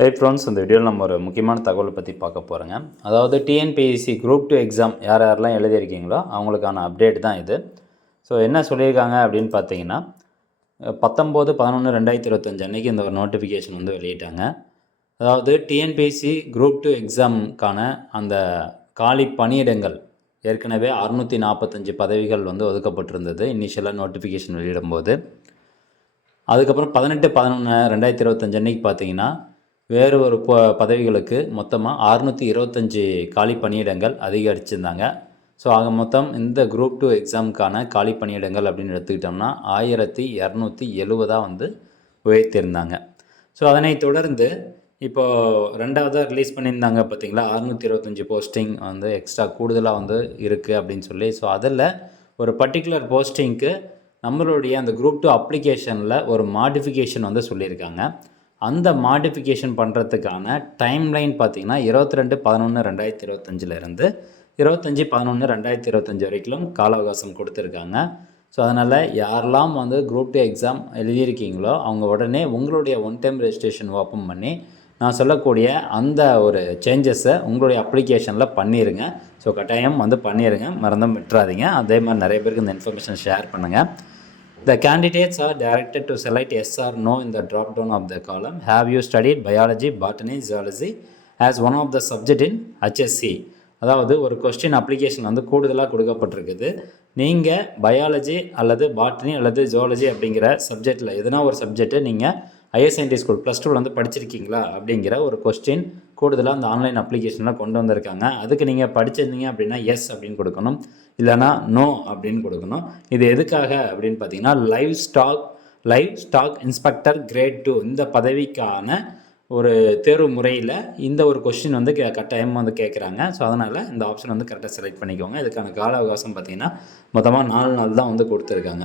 Friends, இந்த வீடியோவில் நம்ம ஒரு முக்கியமான தகவலை பற்றி பார்க்க போகிறோங்க. அதாவது டிஎன்பிஎஸ்சி குரூப் 2 எக்ஸாம் யாரெல்லாம் எழுதியிருக்கீங்களோ அவங்களுக்கான அப்டேட் தான் இது. ஸோ என்ன சொல்லியிருக்காங்க அப்படின்னு பார்த்தீங்கன்னா, 19/11/2025 அன்றைக்கி இந்த ஒரு நோட்டிஃபிகேஷன் வந்து வெளியிட்டாங்க. அதாவது டிஎன்பிஎஸ்சி குரூப் 2 எக்ஸாமுக்கான அந்த காலி பணியிடங்கள் ஏற்கனவே 645 பதவிகள் வந்து ஒதுக்கப்பட்டிருந்தது இனிஷியலாக நோட்டிஃபிகேஷன் வெளியிடும்போது. அதுக்கப்புறம் 18/11/2025 அன்றைக்கி பார்த்தீங்கன்னா வேறு ஒரு பதவிகளுக்கு மொத்தமாக 625 காலி பணியிடங்கள் அதிகரிச்சிருந்தாங்க. ஸோ ஆக மொத்தம் இந்த குரூப் 2 எக்ஸாமுக்கான காலி பணியிடங்கள் அப்படின்னு எடுத்துக்கிட்டோம்னா 1270 வந்து உயர்த்தியிருந்தாங்க. ஸோ அதனை தொடர்ந்து இப்போது ரெண்டாவதாக ரிலீஸ் பண்ணியிருந்தாங்க பார்த்திங்களா, 625 போஸ்டிங் வந்து எக்ஸ்ட்ரா கூடுதலாக வந்து இருக்குது அப்படின்னு சொல்லி. ஸோ அதில் ஒரு பர்டிகுலர் போஸ்டிங்க்கு நம்மளுடைய அந்த குரூப் 2 அப்ளிகேஷனில் ஒரு மாடிஃபிகேஷன் வந்து சொல்லியிருக்காங்க. அந்த மாடிஃபிகேஷன் பண்ணுறதுக்கான டைம்லைன் பார்த்திங்கன்னா 22/11/2025 25/11/2025 வரைக்கும் கால அவகாசம் கொடுத்துருக்காங்க. ஸோ அதனால் யாரெல்லாம் வந்து குரூப் 2 எக்ஸாம் எழுதியிருக்கீங்களோ அவங்க உடனே உங்களுடைய ஒன் டைம் ரெஜிஸ்ட்ரேஷன் ஓப்பன் பண்ணி நான் சொல்லக்கூடிய அந்த ஒரு சேஞ்சஸை உங்களுடைய அப்ளிகேஷனில் பண்ணிடுங்க. ஸோ கட்டாயம் வந்து பண்ணிடுங்க, மறந்தும் விட்டுறாதீங்க. அதே மாதிரி நிறைய பேருக்கு இந்த இன்ஃபர்மேஷன் ஷேர் பண்ணுங்கள். The candidates are directed to select yes or no in the drop down of the column. Have you studied biology, botany, zoology as one of the subject in HSC? அதாவது ஒரு question application வந்து கூடுதலாக கொடுக்கப்பட்டிருக்குது. நீங்கள் biology அல்லது botany அல்லது zoology அப்படிங்கிற சப்ஜெக்டில் எதுனா ஒரு சப்ஜெக்ட்டு நீங்கள் ஹையர் செகண்டரி ஸ்கூல் +2 வந்து படிச்சிருக்கீங்களா அப்படிங்கிற ஒரு கொஸ்டின் கூடுதலாக அந்த ஆன்லைன் அப்ளிகேஷனில் கொண்டு வந்திருக்காங்க. அதுக்கு நீங்கள் படிச்சிருந்தீங்க அப்படின்னா எஸ் அப்படின்னு கொடுக்கணும், இல்லைனா நோ அப்படின்னு கொடுக்கணும். இது எதுக்காக அப்படின்னு பார்த்தீங்கன்னா லைவ் ஸ்டாக் இன்ஸ்பெக்டர் கிரேட் 2 இந்த பதவிக்கான ஒரு தேர்வு முறையில் இந்த ஒரு கொஸ்டின் வந்து கட்டாயம் வந்து கேட்குறாங்க. ஸோ அதனால் இந்த ஆப்ஷன் வந்து கரெக்டாக செலக்ட் பண்ணிக்கோங்க. இதுக்கான கால அவகாசம் பார்த்திங்கன்னா மொத்தமாக 4 நாள் தான் வந்து கொடுத்துருக்காங்க.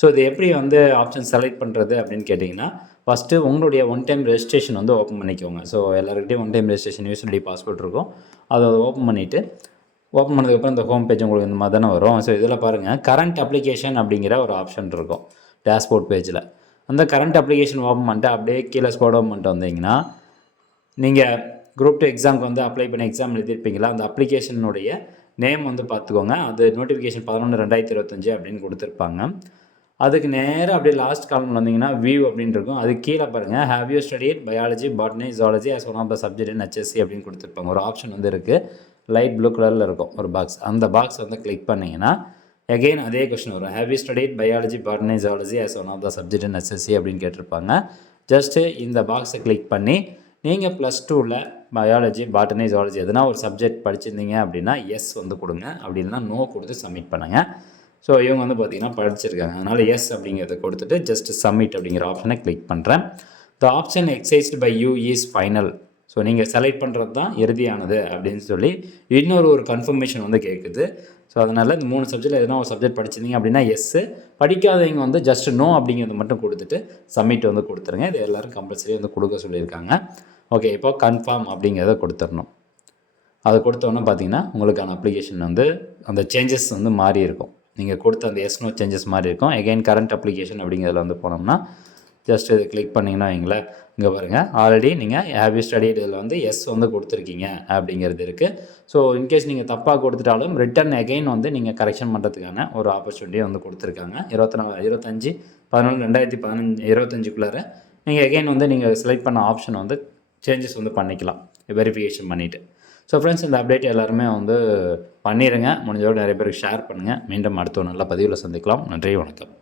ஸோ இது எப்படி வந்து ஆப்ஷன் செலக்ட் பண்ணுறது அப்படின்னு கேட்டிங்கன்னா, ஃபஸ்ட்டு உங்களுடைய ஒன் டைம் ரெஜிஸ்ட்ரேஷன் வந்து ஓப்பன் பண்ணிக்கோங்க. ஸோ எல்லாருக்கிட்டையும் one time registration usually passport இருக்கும். அதை ஓப்பன் பண்ணிவிட்டு ஓப்பன் பண்ணதுக்கப்புறம் இந்த ஹோம் பேஜ் உங்களுக்கு இந்த மாதிரி தானே வரும். ஸோ இதில் பாருங்கள், கரண்ட் அப்ளிகேஷன் அப்படிங்கிற ஒரு ஆப்ஷன் இருக்கும் டேஷ்போர்ட் பேஜில். அந்த கரண்ட் அப்ளிகேஷன் ஓப்பன் பண்ணிட்டு அப்படியே கீழே ஸ்க்ரோல் டவுன் பண்ணிட்டு வந்தீங்கன்னா, நீங்கள் குரூப் 2 எக்ஸாமுக்கு வந்து அப்ளை பண்ணி எக்ஸாம் எழுதியிருப்பீங்களா, அந்த அப்ளிகேஷனுடைய நேம் வந்து பார்த்துக்கோங்க. அது நோட்டிஃபிகேஷன் 11/2025 அப்படின்னு கொடுத்துருப்பாங்க. அதுக்கு நேராக அப்படியே லாஸ்ட் காலமில் வந்தீங்கன்னா வியூ அப்படின்னு இருக்கும். அது கீழே பாருங்கள், have you studied biology, botany, zoology as one of the subject in HSC அப்படின்னு கொடுத்துருப்பாங்க. ஒரு ஆப்ஷன் வந்து இருக்குது, லைட் ப்ளூ கலரில் இருக்கும் ஒரு பாக்ஸ். அந்த பாக்ஸ் வந்து கிளிக் பண்ணிங்கன்னா எகெயின் அதே கொஸ்டின் வரும், have you studied biology, botany, zoology as one of the subject in HSC அப்படின்னு கேட்டிருப்பாங்க. ஜஸ்ட்டு இந்த பாக்ஸை கிளிக் பண்ணி நீங்கள் +2ல் பயாலஜி, பாட்டனி, ஜுவாலஜி எதுனா ஒரு சப்ஜெக்ட் படிச்சிருந்தீங்க அப்படின்னா எஸ் வந்து கொடுங்க, அப்படி இல்லைனா நோ கொடுத்து சப்மிட் பண்ணுங்கள். ஸோ இவங்க வந்து பார்த்திங்கன்னா படிச்சிருக்காங்க, அதனால் எஸ் அப்படிங்கிறத கொடுத்துட்டு ஜஸ்ட் சப்மிட் அப்படிங்கிற ஆப்ஷனை கிளிக் பண்ணுறேன். The option exercised by you is final. So நீங்கள் செலக்ட் பண்ணுறது தான் இறுதியானது அப்படின்னு சொல்லி இன்னொரு கன்ஃபர்மேஷன் வந்து கேட்குது. ஸோ அதனால் இந்த 3 சப்ஜெக்டில் எதுனா ஒரு சப்ஜெக்ட் படிச்சிருந்தீங்க அப்படின்னா எஸ்ஸு, படிக்காதவங்க வந்து ஜஸ்ட் நோ அப்படிங்கிறத மட்டும் கொடுத்துட்டு சப்மிட் வந்து கொடுத்துருங்க. இது எல்லோரும் கம்பல்சரி வந்து கொடுக்க சொல்லியிருக்காங்க. ஓகே, இப்போ கன்ஃபார்ம் அப்படிங்கிறத கொடுத்துடணும். அதை கொடுத்தோன்னே பார்த்தீங்கன்னா உங்களுக்கான அப்ளிகேஷன் வந்து அந்த சேஞ்சஸ் வந்து மாறி இருக்கும். நீங்கள் கொடுத்த அந்த எஸ் நோ சேஞ்சஸ் மாதிரி இருக்கும். எகெயின் கரண்ட் அப்ளிகேஷன் அப்படிங்கிறதுல வந்து போனோம்னா ஜஸ்ட் இது கிளிக் பண்ணிங்கன்னா வைங்களேன், இங்கே பாருங்கள் ஆல்ரெடி நீங்கள் ஹேவ் யூ ஸ்டடிட் இதில் வந்து எஸ் வந்து கொடுத்துருக்கீங்க அப்படிங்கிறது இருக்குது. ஸோ இன்கேஸ் நீங்கள் தப்பாக கொடுத்துட்டாலும் ரிட்டன் எகெயின் வந்து நீங்கள் கரெக்ஷன் பண்ணுறதுக்கான ஒரு ஆப்பர்ச்சுனிட்டியை வந்து கொடுத்துருக்காங்க. 25/11/2025 நீங்கள் எகெயின் வந்து நீங்கள் செலக்ட் பண்ண ஆப்ஷன் வந்து சேஞ்சஸ் வந்து பண்ணிக்கலாம் வெரிஃபிகேஷன் பண்ணிவிட்டு. ஸோ ஃப்ரெண்ட்ஸ், இந்த அப்டேட் எல்லாருமே வந்து பண்ணிடுங்க. முடிஞ்சளவு நிறைய பேருக்கு ஷேர் பண்ணுங்கள். மீண்டும் அடுத்த ஒரு நல்ல பதிவில் சந்திக்கலாம். நன்றி, வணக்கம்.